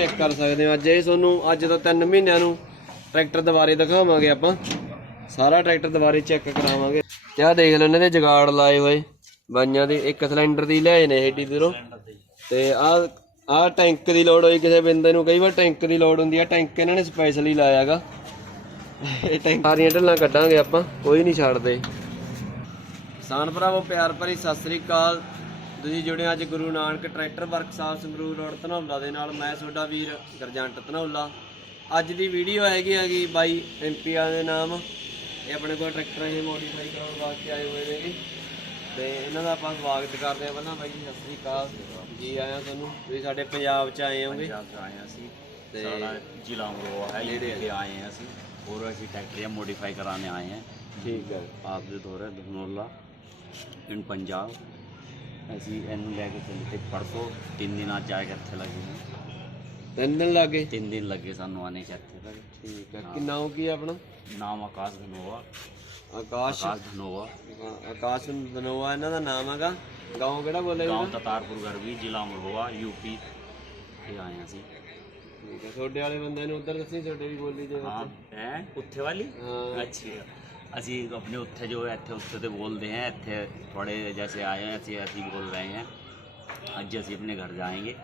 Check ਕਰ ਸਕਦੇ ਹੋ। ਅੱਜ ਇਹ ਤੁਹਾਨੂੰ, ਅੱਜ ਤੋਂ 3 ਮਹੀਨਿਆਂ ਨੂੰ ਟਰੈਕਟਰ ਦੁਬਾਰੇ ਦਿਖਾਵਾਂਗੇ ਆਪਾਂ। ਸਾਰਾ ਟਰੈਕਟਰ ਦੁਬਾਰੇ ਚੈੱਕ ਕਰਾਵਾਂਗੇ। ਤੇ ਦੇਖ ਲਓ ਇਹਨਾਂ ਦੇ ਜਗਾੜ ਲਾਏ ਹੋਏ। ਬਾਈਆਂ ਦੇ ਇੱਕ ਸਿਲੰਡਰ ਦੀ ਲਿਆਏ ਨੇ ਏਡੀ ਦੂਰੋਂ ਤੇ ਆਹ ਆਹ ਟੈਂਕ ਦੀ ਲੋੜ ਹੋਈ ਕਿਸੇ ਬੰਦੇ ਨੂੰ। ਕਈ ਵਾਰ ਟੈਂਕ ਦੀ ਲੋੜ ਹੁੰਦੀ ਆ। ਟੈਂਕ ਇਹਨਾਂ ਨੇ ਸਪੈਸ਼ਲੀ ਲਾਇਆਗਾ। ਇਹ ਟੈਂਕ ਸਾਰੀਆਂ ਢੱਲਾਂ ਕੱਢਾਂਗੇ ਆਪਾਂ। ਕੋਈ ਨਹੀਂ ਛੱਡਦੇ। ਕਿਸਾਨ ਭਰਾਵੋ, ਪਿਆਰ ਭਰੀ ਸਤਿ ਸ੍ਰੀ ਅਕਾਲ। ਤੁਸੀਂ ਜੁੜੇ ਅੱਜ Guru Nanak tractor workshop Sangrur road Dhanaula ਦੇ ਨਾਲ। ਮੈਂ ਤੁਹਾਡਾ ਵੀਰ ਗਰਜੰਟ ਧਨੌਲਾ। ਅੱਜ ਦੀ ਵੀਡੀਓ ਹੈਗੀ ਹੈਗੀ ਬਾਈ ਐਮਪੀ ਦੇ ਨਾਮ। ਇਹ ਆਪਣੇ ਕੋਲ ਟਰੈਕਟਰ ਇਹ ਮੋਡੀਫਾਈ ਕਰਾਉਣ ਵਾਸਤੇ ਆਏ ਹੋਏ ਨੇ ਜੀ। ਤੇ ਇਹਨਾਂ ਦਾ ਆਪਾਂ ਸਵਾਗਤ ਕਰਦੇ ਹਾਂ ਪਹਿਲਾਂ ਬਾਈ ਜੀ ਸਤਿ ਸ੍ਰੀ ਅਕਾਲ। ਜੀ ਆਇਆਂ ਤੁਹਾਨੂੰ। ਤੁਸੀਂ ਸਾਡੇ ਪੰਜਾਬ ਚ ਆਏ ਹੋਗੇ। ਪੰਜਾਬ ਤੋਂ ਆਏ ਹਾਂ ਅਸੀਂ। ਤੇ ਸਾਡਾ ਜ਼ਿਲ੍ਹਾ ਅਮਰੋਹਾ ਹੈ ਇੱਥੇ ਆਏ ਹਾਂ ਅਸੀਂ। ਹੋਰ ਅਸੀਂ ਮੋਡੀਫਾਈ ਕਰਾਣੇ ਆਏ ਹਾਂ। ਠੀਕ ਹੈ। ਆਪ ਦੇ ਦੌਰੇ ਧਨੋਲਾ ਇਨ ਪੰਜਾਬ। ਅਸੀਂ ਇਹਨੂੰ ਲੈ ਕੇ ਚੱਲੇ ਤੇ ਪਰਸੋਂ ਤਿੰਨ ਦਿਨ ਅੱਜ ਕੇ ਇੱਥੇ ਲੱਗੇ। ਨੇ ਤਿੰਨ ਦਿਨ ਲੱਗੇ? ਤਿੰਨ ਦਿਨ ਲੱਗੇ ਸਾਨੂੰ ਆਨੇ ਚ ਇੱਥੇ। ਤੱਕ ਠੀਕ ਹੈ। ਕਿੰਨਾ ਹੋ ਕੀ ਆਪਣਾ? ਨਾਮ ਆਕਾਸ਼ ਧਨੋਵਾ ਆਕਾਸ਼? ਆਕਾਸ਼ ਧਨੋਵਾ ਹਾਂ, ਆਕਾਸ਼ ਬਨੋਆ ਇਹਨਾਂ ਦਾ ਨਾਮ ਹੈਗਾ। ਗਾਉਂ ਕਿਹੜਾ ਬੋਲੇ ਗਾਉਂ ਤਤਾਰਪੁਰ ਗਰਵੀ ਜ਼ਿਲ੍ਹਾ ਅਮਰੋਹਾ ਯੂਪੀ ਤੇ ਆਏ ਅਸੀਂ। ਠੀਕ ਹੈ ਵਾਲੇ ਬੰਦੇ ਨੂੰ ਉਧਰ ਦੱਸੀ ਛੋਡੇ ਵੀ ਬੋਲੀ ਜੇ ਹਾਂ ਹੈ? ਉੱਥੇ ਵਾਲੀ? ਹਾਂ। ਅੱਛਾ। ਅਸੀਂ ਆਪਣੇ ਉੱਥੇ ਜੋ है ਇੱਥੇ ਉੱਥੇ ਤੇ बोलते हैं ਇੱਥੇ थोड़े जैसे ਆਏ हैं ਅਸੀਂ ਬੋਲ ਰਹੇ ਹਾਂ। ਅੱਜ ਅਸੀਂ ਆਪਣੇ ਘਰ ਜਾਏਂਗੇ।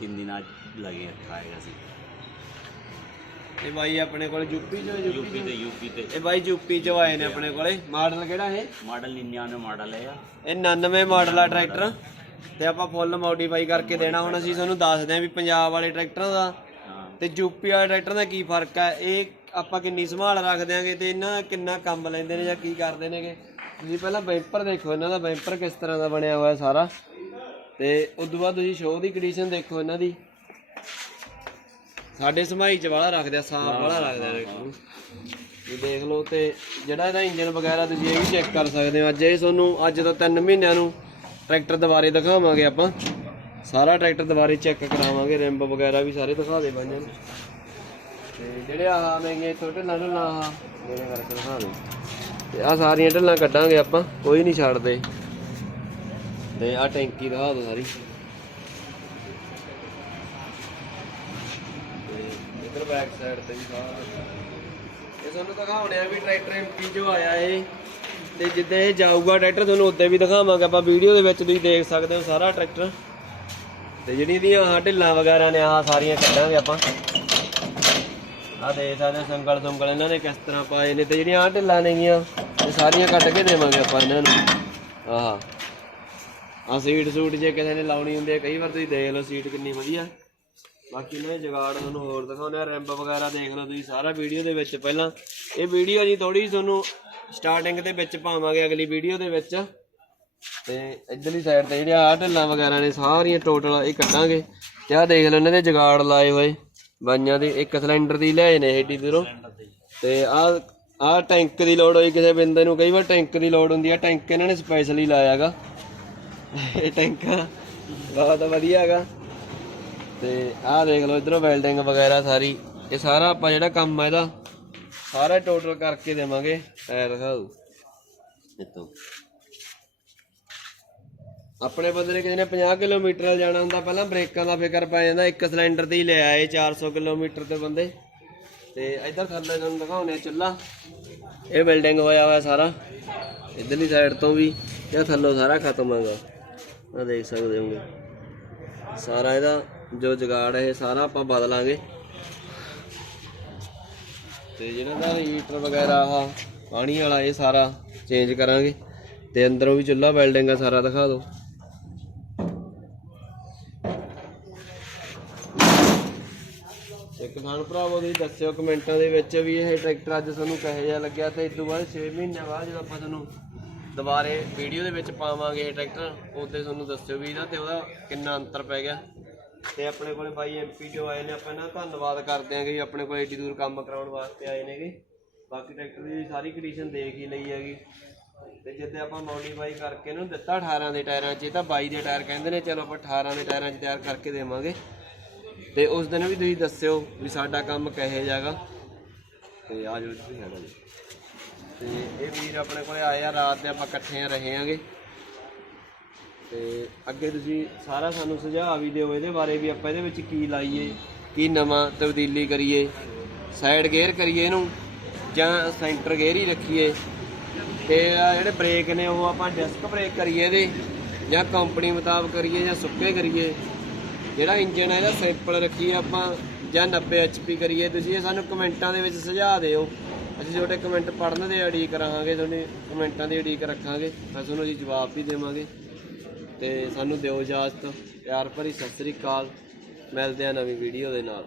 ਤਿੰਨ ਦਿਨ ਅੱਜ ਲਗੇ ਇੱਥੇ ਆਏ ਅਸੀਂ। ਇਹ ਬਾਈ ਆਪਣੇ ਕੋਲ ਯੂਪੀ ਚੋਂ ਯੂਪੀ ਤੇ ਯੂਪੀ ਤੇ। ਇਹ ਬਾਈ ਯੂਪੀ ਚੋਂ ਆਏ ਨੇ ਆਪਣੇ ਕੋਲੇ। ਮਾਡਲ ਕਿਹੜਾ ਇਹ? ਮਾਡਲ 99 ਮਾਡਲ ਹੈ ਇਹ। 99 ਮਾਡਲ ਆ ਟਰੈਕਟਰ। ਤੇ ਆਪਾਂ ਫੁੱਲ ਮੋਡੀਫਾਈ ਕਰਕੇ ਦੇਣਾ ਹੁਣ ਅਸੀਂ ਤੁਹਾਨੂੰ ਦੱਸਦੇ ਆਂ ਵੀ ਪੰਜਾਬ ਵਾਲੇ ਟਰੈਕਟਰਾਂ ਦਾ ਤੇ ਯੂਪੀ ਵਾਲੇ ਟਰੈਕਟਰ ਦਾ ਕੀ ਫ਼ਰਕ ਆ ਇਹ ਆਪਾਂ ਕਿੰਨੀ ਸੰਭਾਲ ਰੱਖਦੇ ਆਂਗੇ ਤੇ ਇਹਨਾਂ ਦਾ ਕਿੰਨਾ ਕੰਮ ਲੈਂਦੇ ਨੇ ਜਾਂ ਕੀ ਕਰਦੇ ਨੇਗੇ। ਤੁਸੀਂ ਪਹਿਲਾਂ ਬੈਂਪਰ ਦੇਖੋ ਇਹਨਾਂ ਦਾ ਬੈਂਪਰ ਕਿਸ ਤਰ੍ਹਾਂ ਦਾ ਬਣਿਆ ਹੋਇਆ ਸਾਰਾ। ਤੇ ਉਸ ਤੋਂ ਬਾਅਦ ਤੁਸੀਂ ਸ਼ੋਅ ਦੀ ਕੰਡੀਸ਼ਨ ਦੇਖੋ ਇਹਨਾਂ ਦੀ। ਸਾਡੇ ਸਮਾਈ ਚ ਵਾਲਾ ਰੱਖਦੇ ਆ ਸਾਫ਼ ਵਾਲਾ ਰੱਖਦੇ ਆ ਇਹ ਦੇਖ। ਲਓ ਤੇ ਜਿਹੜਾ ਇਹਦਾ ਇੰਜਨ ਵਗੈਰਾ ਤੁਸੀਂ ਇਹ ਵੀ ਚੈੱਕ ਕਰ ਸਕਦੇ ਹੋ। ਅੱਜ ਇਹ ਤੁਹਾਨੂੰ ਅੱਜ ਤੋਂ 3 ਮਹੀਨਿਆਂ ਨੂੰ ਟਰੈਕਟਰ ਦੁਬਾਰੇ ਦਿਖਾਵਾਂਗੇ ਆਪਾਂ। ਸਾਰਾ ਟਰੈਕਟਰ ਦੁਬਾਰੇ ਚੈੱਕ ਕਰਾਵਾਂਗੇ ਰਿੰਬ ਵਗੈਰਾ ਵੀ ਸਾਰੇ ਦਿਖਾ ਦੇ ਨੂੰ। ਤੇ ਜਿਹੜੇ ਆਹ ਨੇਗੇ ਛੋਟੇ ਢੱਲਾਂ ਢੱਲਾਂ ਆਹ ਮੇਰੇ ਕਰਕੇ ਦਿਖਾ ਦੇ ਤੇ ਆਹ ਸਾਰੀਆਂ ਢੱਲਾਂ ਕੱਢਾਂਗੇ ਆਪਾਂ, ਕੋਈ ਨਹੀਂ ਛੱਡਦੇ। ਤੇ ਆਹ ਟੈਂਕੀ ਦਿਖਾ ਦਿਓ ਸਾਰੀ। ਇਧਰ ਬੈਕ ਸਾਈਡ ਤੇ ਵੀ ਸਾਰਾ ਇਹ ਤੁਹਾਨੂੰ ਦਿਖਾਉਣੇ ਆ ਵੀ ਟਰੈਕਟਰ ਐਮਪੀ ਜੋ ਆਇਆ ਇਹ ਤੇ ਜਿੱਦਾਂ ਇਹ ਜਾਊਗਾ ਟਰੈਕਟਰ, ਤੁਹਾਨੂੰ ਉੱਤੇ ਵੀ ਦਿਖਾਵਾਂਗੇ ਆਪਾਂ ਵੀਡੀਓ ਦੇ ਵਿੱਚ, ਤੁਸੀਂ ਦੇਖ ਸਕਦੇ ਹੋ ਸਾਰਾ ਟਰੈਕਟਰ। ਤੇ ਜਿਹੜੀਆਂ ਇਹਦੀਆਂ ਢਿੱਲਾਂ ਵਗੈਰਾ ਨੇ, ਆਹ ਸਾਰੀਆਂ ਕੱਢਾਂਗੇ ਆਪਾਂ। ਆਹ ਦੇ ਸਕਦੇ ਹੋ, ਸੰਗਲ ਸੰਗਲ ਇਹਨਾਂ ਨੇ ਕਿਸ ਤਰ੍ਹਾਂ ਪਾਏ ਨੇ ਤੇ ਜਿਹੜੀਆਂ ਆਹ ਢਿੱਲਾਂ ਨੇਗੀਆਂ, ਇਹ ਸਾਰੀਆਂ ਕੱਟ ਕੇ ਦੇਵਾਂਗੇ ਆਪਾਂ ਇਹਨਾਂ ਨੂੰ। ਆਹ। ਆ ਸੀਟ ਸੂਟ ਜੇ ਕਿਸੇ ਨੇ ਲਾਉਣੀ ਹੁੰਦੀ ਹੈ, ਕਈ ਵਾਰ ਤੁਸੀਂ ਦੇਖ ਲਓ ਸੀਟ ਕਿੰਨੀ ਵਧੀਆ। ਬਾਕੀ ਇਹਨਾਂ ਦੇ ਜਗਾੜ ਤੁਹਾਨੂੰ ਹੋਰ ਦਿਖਾਉਂਦੇ ਆ ਰੈਂਪ ਵਗੈਰਾ ਦੇਖ ਲਓ ਤੁਸੀਂ ਸਾਰਾ ਵੀਡੀਓ ਦੇ ਵਿੱਚ ਪਹਿਲਾਂ। ਇਹ ਵੀਡੀਓ ਜੀ ਥੋੜੀ ਤੁਹਾਨੂੰ ਸਟਾਰਟਿੰਗ ਦੇ ਵਿੱਚ ਪਾਵਾਂਗੇ ਅਗਲੀ ਵੀਡੀਓ ਦੇ ਵਿੱਚ। ਤੇ ਇਧਰਲੀ ਸਾਈਡ ਤੇ ਜਿਹੜੀਆਂ ਆਹ ਢਿੱਲਾਂ ਵਗੈਰਾ ਨੇ, ਸਾਰੀਆਂ ਟੋਟਲ ਇਹ ਕੱਢਾਂਗੇ। ਤੇ ਆਹ ਦੇਖ ਲਓ ਇਹਨਾਂ ਦੇ ਜਗਾੜ ਲਾਏ ਹੋਏ। ਬਾਈਆਂ ਦੇ, ਇੱਕ ਸਿਲੰਡਰ ਦੀ ਲਿਆਏ ਨੇ ਏਡੀ ਦੂਰੋਂ। ਤੇ ਆਹ ਆਹ ਟੈਂਕ ਦੀ ਲੋੜ ਹੋਈ ਕਿਸੇ ਬੰਦੇ ਨੂੰ। ਕਈ ਵਾਰ ਟੈਂਕ ਦੀ ਲੋੜ ਹੁੰਦੀ ਆ। ਟੈਂਕ ਇਹਨਾਂ ਨੇ ਸਪੈਸ਼ਲੀ ਲਾਇਆਗਾ। ਇਹ ਟੈਂਕ ਬਹੁਤ ਵਧੀਆ ਹੈਗਾ ਤੇ ਆਹ ਦੇਖ ਲਓ ਇਧਰੋਂ ਵੈਲਡਿੰਗ ਵਗੈਰਾ ਸਾਰੀ। ਇਹ ਸਾਰਾ ਆਪਾਂ ਜਿਹੜਾ ਕੰਮ ਆ ਇਹਦਾ, ਸਾਰਾ ਟੋਟਲ ਕਰਕੇ ਦੇਵਾਂਗੇ। ਟਾਇਰ ਦਿਖਾਓ। ਇਤੋਂ ਆਪਣੇ ਬੰਦੇ ਨੇ ਕਿਸੇ ਨੇ 50 ਕਿਲੋਮੀਟਰ ਜਾਣਾ ਹੁੰਦਾ, ਪਹਿਲਾਂ ਬ੍ਰੇਕਾਂ ਦਾ ਫਿਕਰ ਪੈ ਜਾਂਦਾ, ਇੱਕ ਸਿਲੰਡਰ ਤੇ ਹੀ ਲੈ ਆਏ 400 ਕਿਲੋਮੀਟਰ ਤੇ ਬੰਦੇ। ਤੇ ਇੱਧਰ ਥੱਲੇ ਤੁਹਾਨੂੰ ਦਿਖਾਉਣੇ ਆ ਚੁੱਲਾ ਇਹ ਬਿਲਡਿੰਗ ਹੋਇਆ ਹੋਇਆ ਸਾਰਾ। ਇਧਰਲੀ ਸਾਈਡ ਤੋਂ ਵੀ ਇਹ ਥੱਲੋਂ ਸਾਰਾ ਖਤਮ ਹੈਗਾ। ਆ ਦੇਖ ਸਕਦੇ ਹੋਗੇ ਸਾਰਾ ਇਹਦਾ ਜੋ ਜਗਾੜ ਹੈ, ਇਹ ਸਾਰਾ ਆਪਾਂ ਬਦਲਾਂਗੇ। ਤੇ ਜਿਹੜਾ ਦਾ ਹੀਟਰ ਵਗੈਰਾ ਆ ਪਾਣੀ ਵਾਲਾ, ਇਹ ਸਾਰਾ ਚੇਂਜ ਕਰਾਂਗੇ। ਤੇ ਅੰਦਰੋਂ ਵੀ ਚੁੱਲਾ ਵੈਲਡਿੰਗ ਆ, ਸਾਰਾ ਦਿਖਾ ਦਿਓ। ਇੱਕ ਕਿਸਾਨ ਭਰਾਵੋ, ਤੁਸੀਂ ਦੱਸਿਓ ਕਮੈਂਟਾਂ ਦੇ ਵਿੱਚ ਵੀ ਇਹ ਟਰੈਕਟਰ ਅੱਜ ਤੁਹਾਨੂੰ ਕਿਹੋ ਜਿਹਾ ਲੱਗਿਆ ਤੇ ਇਸ ਤੋਂ ਬਾਅਦ 6 ਮਹੀਨਿਆਂ ਬਾਅਦ ਜਦੋਂ ਆਪਾਂ ਤੁਹਾਨੂੰ ਦੁਬਾਰੇ ਵੀਡੀਓ ਦੇ ਵਿੱਚ ਪਾਵਾਂਗੇ ਇਹ ਟਰੈਕਟਰ, ਉਹਦੇ ਤੁਹਾਨੂੰ ਦੱਸਿਓ ਵੀ ਇਹਦਾ ਤੇ ਉਹਦਾ ਕਿੰਨਾ ਅੰਤਰ ਪੈ ਗਿਆ। ਤੇ ਆਪਣੇ ਕੋਲੇ ਬਾਈ ਐਮਪੀ ਜੋ ਆਏ ਨੇ, ਆਪਾਂ ਇਹਨਾਂ ਦਾ ਧੰਨਵਾਦ ਕਰਦੇ ਆਂਗੇ ਜੀ ਆਪਣੇ ਕੋਲੇ ਏਡੀ ਦੂਰ ਕੰਮ ਕਰਾਉਣ ਵਾਸਤੇ ਆਏ ਨੇਗੇ ਬਾਕੀ ਟਰੈਕਟਰ ਦੀ ਸਾਰੀ ਕੰਡੀਸ਼ਨ ਦੇਖ ਹੀ ਲਈ ਹੈਗੀ। ਤੇ ਜਿੱਦੇ ਆਪਾਂ ਮੋਡੀਫਾਈ ਕਰਕੇ ਇਹਨੂੰ ਦਿੱਤਾ 18 ਦੇ ਟਾਇਰਾਂ 'ਚ, ਇਹ ਤਾਂ 22 ਦੇ ਟਾਇਰ ਕਹਿੰਦੇ ਨੇ, ਚਲੋ ਆਪਾਂ 18 ਦੇ ਟਾਇਰਾਂ 'ਚ ਤਿਆਰ ਕਰਕੇ ਦੇਵਾਂਗੇ। ਤੇ ਉਸ ਦਿਨ ਵੀ ਤੁਸੀਂ ਦੱਸਿਓ ਵੀ ਸਾਡਾ ਕੰਮ ਕਿਹੋ ਜਿਹਾਗਾ। ਤੇ ਆ ਜਾਓ ਤੁਸੀਂ ਹੈਗਾ ਜੀ। ਤੇ ਇਹ ਵੀਰ ਆਪਣੇ ਕੋਲੇ ਆਏ ਆ, ਰਾਤ ਦੇ ਆਪਾਂ ਇਕੱਠੇ ਰਹੇ ਆਂਗੇ। ਤੇ ਅੱਗੇ ਤੁਸੀਂ ਸਾਰਾ ਸਾਨੂੰ ਸੁਝਾਅ ਵੀ ਦਿਓ ਇਹਦੇ ਬਾਰੇ ਵੀ ਆਪਾਂ ਇਹਦੇ ਵਿੱਚ ਕੀ ਲਾਈਏ, ਕੀ ਨਵਾਂ ਤਬਦੀਲੀ ਕਰੀਏ। ਸਾਈਡ ਗੇਅਰ ਕਰੀਏ ਇਹਨੂੰ, ਜਾਂ ਸੈਂਟਰ ਗੇਅਰ ਹੀ ਰੱਖੀਏ। ਤੇ ਆ ਜਿਹੜੇ ਬ੍ਰੇਕ ਨੇ ਉਹ ਆਪਾਂ ਡਿਸਕ ਬ੍ਰੇਕ ਕਰੀਏ ਇਹਦੇ, ਜਾਂ ਕੰਪਨੀ ਮੁਤਾਬਕ ਕਰੀਏ ਜਾਂ ਸੁੱਕੇ ਕਰੀਏ। ਜਿਹੜਾ ਇੰਜਨ ਹੈ ਇਹਦਾ ਸਿੰਪਲ ਰੱਖੀਏ ਆਪਾਂ, ਜਾਂ 90 HP ਕਰੀਏ। ਤੁਸੀਂ ਇਹ ਸਾਨੂੰ ਕਮੈਂਟਾਂ ਦੇ ਵਿੱਚ ਸੁਝਾਅ ਦਿਓ। ਅਸੀਂ ਤੁਹਾਡੇ ਕਮੈਂਟ ਪੜ੍ਹਨ ਦੇ ਉਡੀਕ ਰਹਾਂਗੇ, ਤੁਹਾਡੇ ਕਮੈਂਟਾਂ ਦੀ ਉਡੀਕ ਰੱਖਾਂਗੇ। ਅਸੀਂ ਤੁਹਾਨੂੰ ਅਸੀਂ ਜਵਾਬ ਵੀ ਦੇਵਾਂਗੇ। ਤੇ ਸਾਨੂੰ ਦਿਓ ਇਜਾਜ਼ਤ। ਪਿਆਰ ਭਰੀ ਸਤਿ ਸ੍ਰੀ ਅਕਾਲ। ਮਿਲਦੇ ਆ ਨਵੀਂ ਵੀਡੀਓ ਦੇ ਨਾਲ।